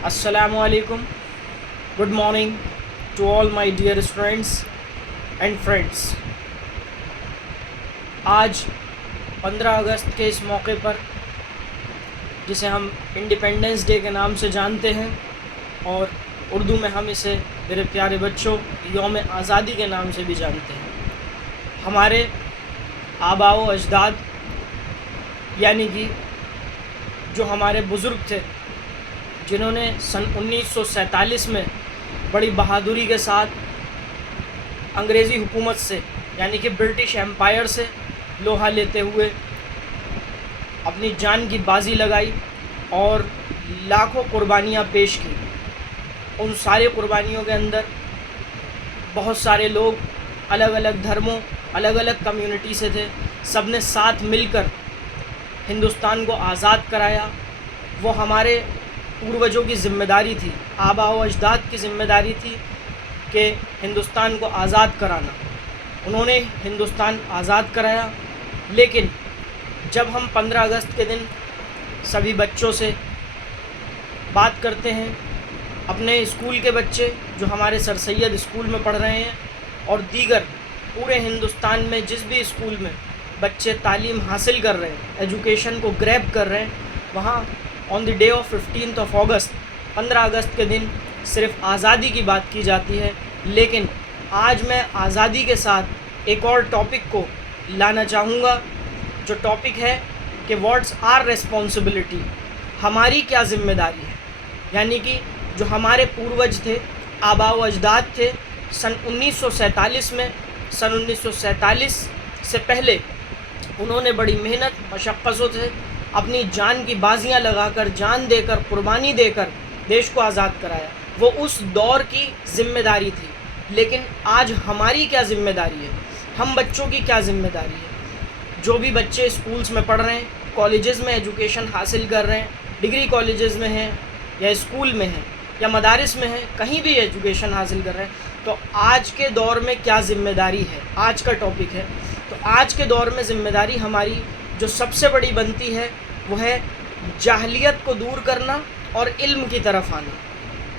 Assalamu alaikum. Good morning to all my dear students and friends. आज 15 अगस्त के इस मौके पर, जिसे हम इंडिपेंडेंस डे के नाम से जानते हैं और उर्दू में हम इसे मेरे प्यारे बच्चों यौम आज़ादी के नाम से भी जानते हैं, हमारे आबा व अजदाद यानी कि जो हमारे बुज़ुर्ग थे, जिन्होंने सन 1947 में बड़ी बहादुरी के साथ अंग्रेज़ी हुकूमत से यानी कि ब्रिटिश एम्पायर से लोहा लेते हुए अपनी जान की बाजी लगाई और लाखों कुर्बानियाँ पेश की। उन सारे कुर्बानियों के अंदर बहुत सारे लोग अलग अलग धर्मों, अलग अलग कम्युनिटी से थे। सब ने साथ मिलकर हिंदुस्तान को आज़ाद कराया। वो हमारे पूर्वजों की ज़िम्मेदारी थी, आबा व अजदाद की ज़िम्मेदारी थी कि हिंदुस्तान को आज़ाद कराना। उन्होंने हिंदुस्तान आज़ाद कराया, लेकिन जब हम 15 अगस्त के दिन सभी बच्चों से बात करते हैं, अपने स्कूल के बच्चे जो हमारे सर सैयद स्कूल में पढ़ रहे हैं और दीगर पूरे हिंदुस्तान में जिस भी स्कूल में बच्चे तालीम हासिल कर रहे हैं, एजुकेशन को ग्रैब कर रहे हैं, वहाँ on the day of 15th of August 15 अगस्त के दिन सिर्फ आज़ादी की बात की जाती है। लेकिन आज मैं आज़ादी के साथ एक और टॉपिक को लाना चाहूँगा, जो टॉपिक है कि व्हाट्स आर रिस्पॉन्सिबिलिटी, हमारी क्या ज़िम्मेदारी है। यानी कि जो हमारे पूर्वज थे, आबा व अजदाद थे, सन 1947 में, सन 1947 से पहले उन्होंने बड़ी मेहनत मशक्क़तों से अपनी जान की बाजियां लगाकर, जान देकर, कुर्बानी देकर देश को आज़ाद कराया। वो उस दौर की ज़िम्मेदारी थी। लेकिन आज हमारी क्या ज़िम्मेदारी है, हम बच्चों की क्या ज़िम्मेदारी है। जो भी बच्चे स्कूल्स में पढ़ रहे हैं, कॉलेजेस में एजुकेशन हासिल कर रहे हैं, डिग्री कॉलेजेस में हैं या स्कूल में हैं या मदारिस में हैं, कहीं भी एजुकेशन हासिल कर रहे हैं, तो आज के दौर में क्या ज़िम्मेदारी है, आज का टॉपिक है। तो आज के दौर में ज़िम्मेदारी हमारी जो सबसे बड़ी बनती है वो है जाहलियत को दूर करना और इल्म की तरफ आना।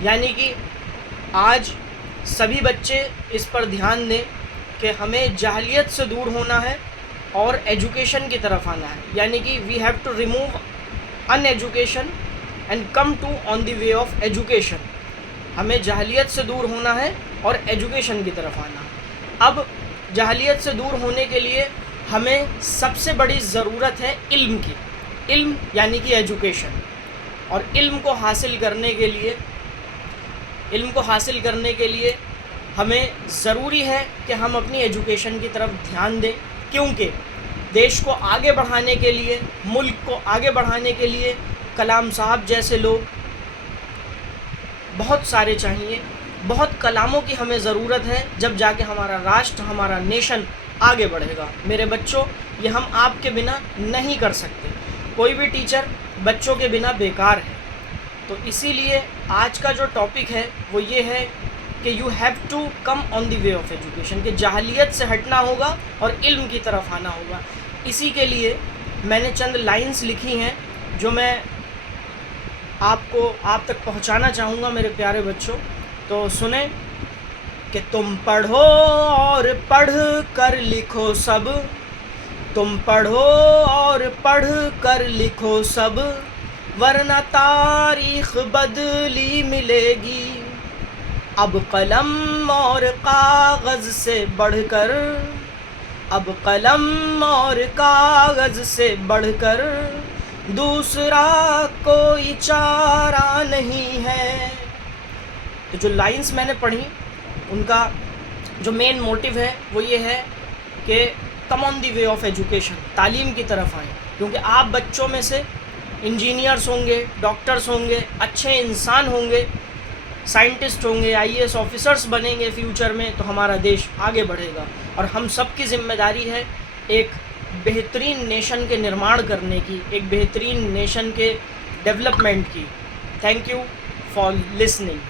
यानी कि आज सभी बच्चे इस पर ध्यान दें कि हमें जाहलियत से दूर होना है और एजुकेशन की तरफ आना है। यानी कि we have to remove uneducation and come to on the way of education. हमें जाहलियत से दूर होना है और एजुकेशन की तरफ आना है। अब जाहलियत से दूर होने के लिए हमें सबसे बड़ी ज़रूरत है इल्म की। इल्म यानी कि एजुकेशन। और इल्म को हासिल करने के लिए हमें ज़रूरी है कि हम अपनी एजुकेशन की तरफ ध्यान दें, क्योंकि देश को आगे बढ़ाने के लिए, मुल्क को आगे बढ़ाने के लिए कलाम साहब जैसे लोग बहुत सारे चाहिए। बहुत कलामों की हमें ज़रूरत है, जब जाके हमारा राष्ट्र, हमारा नेशन आगे बढ़ेगा। मेरे बच्चों, ये हम आपके बिना नहीं कर सकते। कोई भी टीचर बच्चों के बिना बेकार है। तो इसीलिए आज का जो टॉपिक है वो ये है कि you have to come on the way of education, कि जाहलियत से हटना होगा और इल्म की तरफ आना होगा। इसी के लिए मैंने चंद लाइंस लिखी हैं जो मैं आप तक पहुंचाना चाहूँगा मेरे प्यारे बच्चों। तो सुने कि तुम पढ़ो और पढ़ कर लिखो सब, तुम पढ़ो और पढ़ कर लिखो सब, वरना तारीख बदली मिलेगी। अब कलम और कागज़ से बढ़कर, अब कलम और कागज़ से बढ़कर दूसरा कोई चारा नहीं है। तो जो लाइंस मैंने पढ़ी, उनका जो मेन मोटिव है वो ये है कि come on the way of education, तालीम की तरफ आएँ। क्योंकि आप बच्चों में से इंजीनियर्स होंगे, डॉक्टर्स होंगे, अच्छे इंसान होंगे, साइंटिस्ट होंगे, IAS ऑफिसर्स बनेंगे फ्यूचर में, तो हमारा देश आगे बढ़ेगा। और हम सब की ज़िम्मेदारी है एक बेहतरीन नेशन के निर्माण करने की, एक बेहतरीन नेशन के डेवलपमेंट की। Thank you for listening.